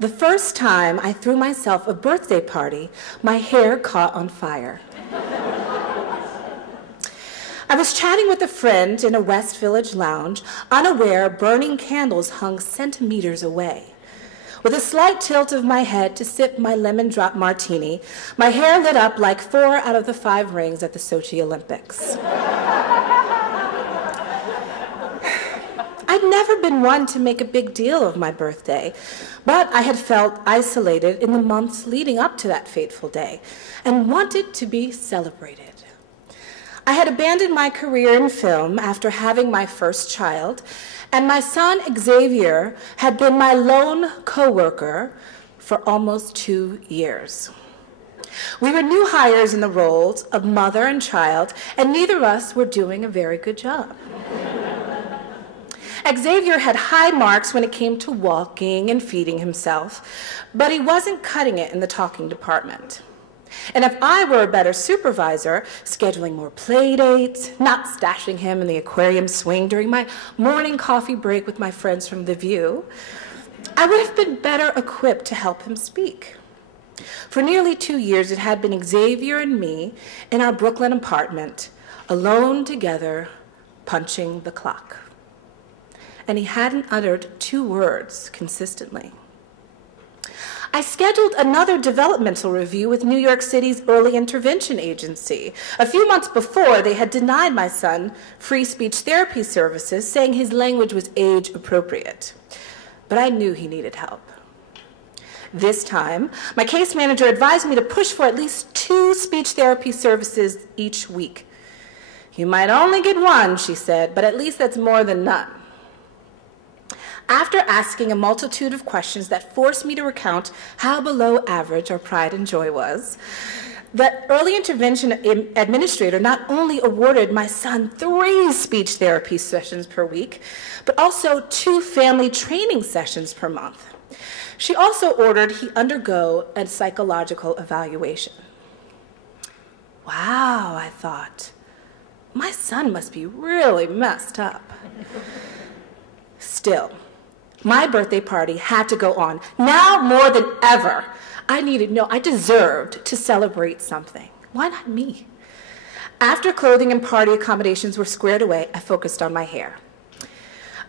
The first time I threw myself a birthday party, my hair caught on fire. I was chatting with a friend in a West Village lounge, unaware burning candles hung centimeters away. With a slight tilt of my head to sip my lemon drop martini, my hair lit up like 4 out of the 5 rings at the Sochi Olympics. I'd never been one to make a big deal of my birthday, but I had felt isolated in the months leading up to that fateful day and wanted to be celebrated. I had abandoned my career in film after having my first child, and my son Xavier had been my lone co-worker for almost 2 years. We were new hires in the roles of mother and child, and neither of us were doing a very good job. Xavier had high marks when it came to walking and feeding himself, but he wasn't cutting it in the talking department. And if I were a better supervisor, scheduling more play dates, not stashing him in the aquarium swing during my morning coffee break with my friends from The View, I would have been better equipped to help him speak. For nearly 2 years, it had been Xavier and me in our Brooklyn apartment, alone together, punching the clock. And he hadn't uttered 2 words consistently. I scheduled another developmental review with New York City's Early Intervention Agency. A few months before, they had denied my son free speech therapy services, saying his language was age appropriate. But I knew he needed help. This time, my case manager advised me to push for at least 2 speech therapy services each week. You might only get 1, she said, but at least that's more than none. After asking a multitude of questions that forced me to recount how below average our pride and joy was, the early intervention administrator not only awarded my son 3 speech therapy sessions per week, but also 2 family training sessions per month. She also ordered he undergo a psychological evaluation. Wow, I thought, my son must be really messed up. Still, my birthday party had to go on, now more than ever. I deserved to celebrate something. Why not me? After clothing and party accommodations were squared away, I focused on my hair.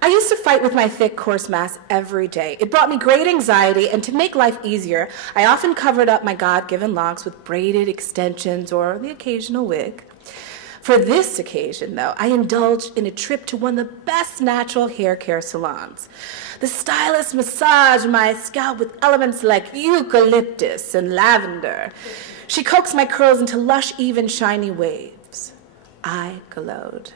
I used to fight with my thick, coarse mass every day. It brought me great anxiety, and to make life easier, I often covered up my God-given locks with braided extensions or the occasional wig. For this occasion, though, I indulged in a trip to one of the best natural hair care salons. The stylist massaged my scalp with elements like eucalyptus and lavender. She coaxed my curls into lush, even, shiny waves. I glowed.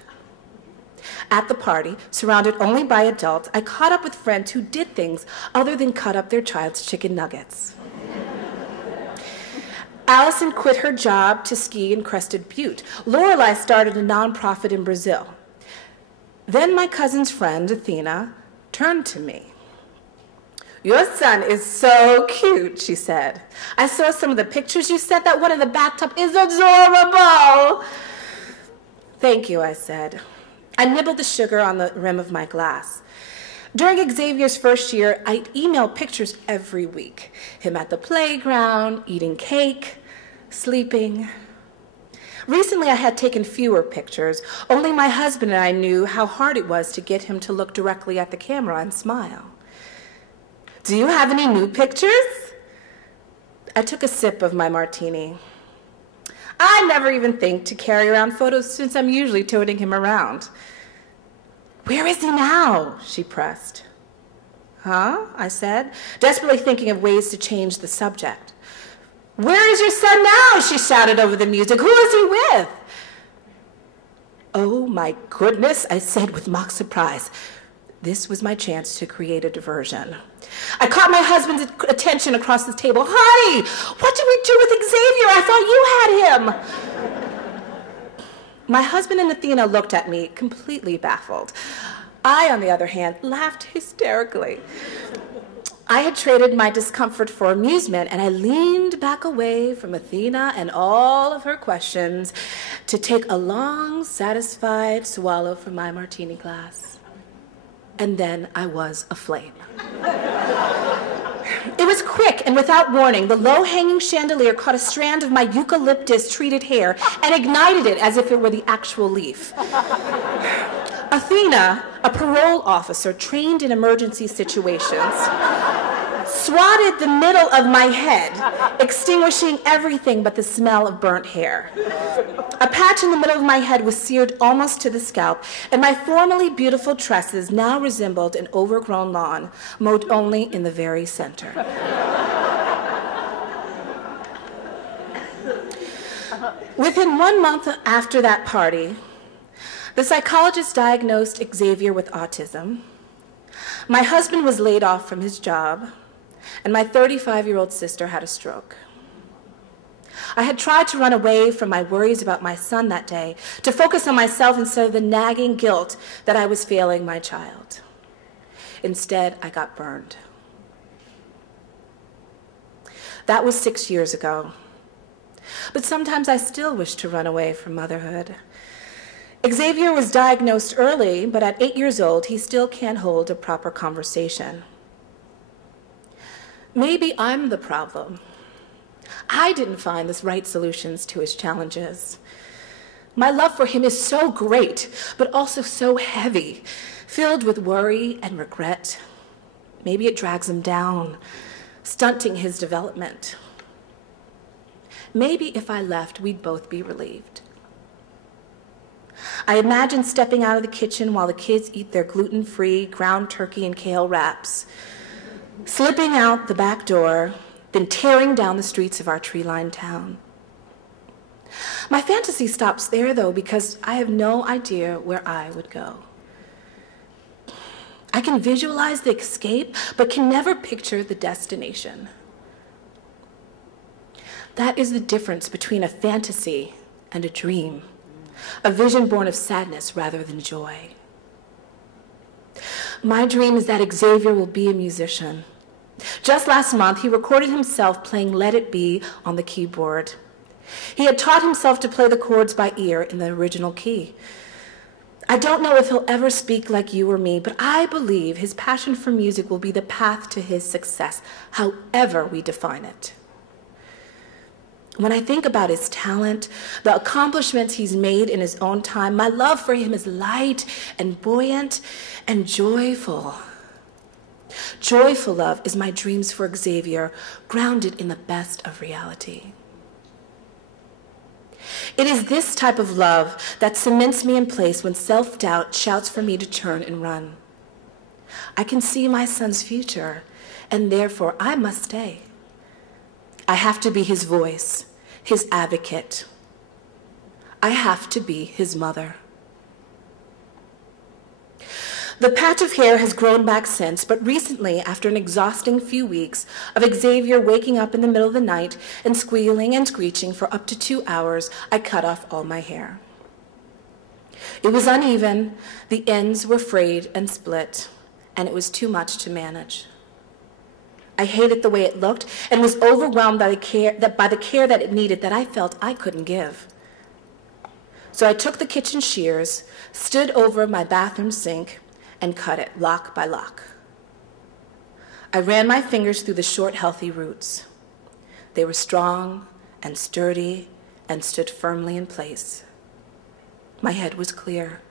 At the party, surrounded only by adults, I caught up with friends who did things other than cut up their child's chicken nuggets. Allison quit her job to ski in Crested Butte. Lorelei started a nonprofit in Brazil. Then my cousin's friend, Athena, turned to me. "Your son is so cute," she said. "I saw some of the pictures you sent. That one in the bathtub is adorable." "Thank you," I said. I nibbled the sugar on the rim of my glass. During Xavier's first year, I'd email pictures every week. Him at the playground, eating cake, sleeping. Recently, I had taken fewer pictures. Only my husband and I knew how hard it was to get him to look directly at the camera and smile. "Do you have any new pictures?" I took a sip of my martini. I never even think to carry around photos since I'm usually toting him around. "Where is he now?" she pressed. "Huh?" I said, desperately thinking of ways to change the subject. "Where is your son now?" she shouted over the music. "Who is he with?" "Oh my goodness," I said with mock surprise. This was my chance to create a diversion. I caught my husband's attention across the table. "Honey, what did we do with Xavier? I thought you had him." My husband and Athena looked at me, completely baffled. I, on the other hand, laughed hysterically. I had traded my discomfort for amusement, and I leaned back away from Athena and all of her questions to take a long, satisfied swallow from my martini glass. And then I was aflame. It was quick, and without warning, the low-hanging chandelier caught a strand of my eucalyptus-treated hair and ignited it as if it were the actual leaf. Athena, a parole officer trained in emergency situations, swatted the middle of my head, extinguishing everything but the smell of burnt hair. A patch in the middle of my head was seared almost to the scalp, and my formerly beautiful tresses now resembled an overgrown lawn, mowed only in the very center. Within 1 month after that party, the psychologist diagnosed Xavier with autism. My husband was laid off from his job, and my 35-year-old sister had a stroke. I had tried to run away from my worries about my son that day, to focus on myself instead of the nagging guilt that I was failing my child. Instead, I got burned. That was 6 years ago. But sometimes I still wish to run away from motherhood. Xavier was diagnosed early, but at 8 years old, he still can't hold a proper conversation. Maybe I'm the problem. I didn't find the right solutions to his challenges. My love for him is so great, but also so heavy, filled with worry and regret. Maybe it drags him down, stunting his development. Maybe if I left, we'd both be relieved. I imagine stepping out of the kitchen while the kids eat their gluten-free ground turkey and kale wraps, slipping out the back door, then tearing down the streets of our tree-lined town. My fantasy stops there, though, because I have no idea where I would go. I can visualize the escape, but can never picture the destination. That is the difference between a fantasy and a dream. A vision born of sadness rather than joy. My dream is that Xavier will be a musician. Just last month, he recorded himself playing Let It Be on the keyboard. He had taught himself to play the chords by ear in the original key. I don't know if he'll ever speak like you or me, but I believe his passion for music will be the path to his success, however we define it. When I think about his talent, the accomplishments he's made in his own time, my love for him is light and buoyant and joyful. Joyful love is my dreams for Xavier, grounded in the best of reality. It is this type of love that cements me in place when self-doubt shouts for me to turn and run. I can see my son's future, and therefore I must stay. I have to be his voice, his advocate. I have to be his mother. The patch of hair has grown back since, but recently, after an exhausting few weeks of Xavier waking up in the middle of the night and squealing and screeching for up to 2 hours, I cut off all my hair. It was uneven, the ends were frayed and split, and it was too much to manage. I hated the way it looked and was overwhelmed by the care that it needed that I felt I couldn't give. So I took the kitchen shears, stood over my bathroom sink, and cut it lock by lock. I ran my fingers through the short, healthy roots. They were strong and sturdy and stood firmly in place. My head was clear.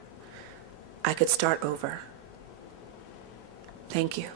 I could start over. Thank you.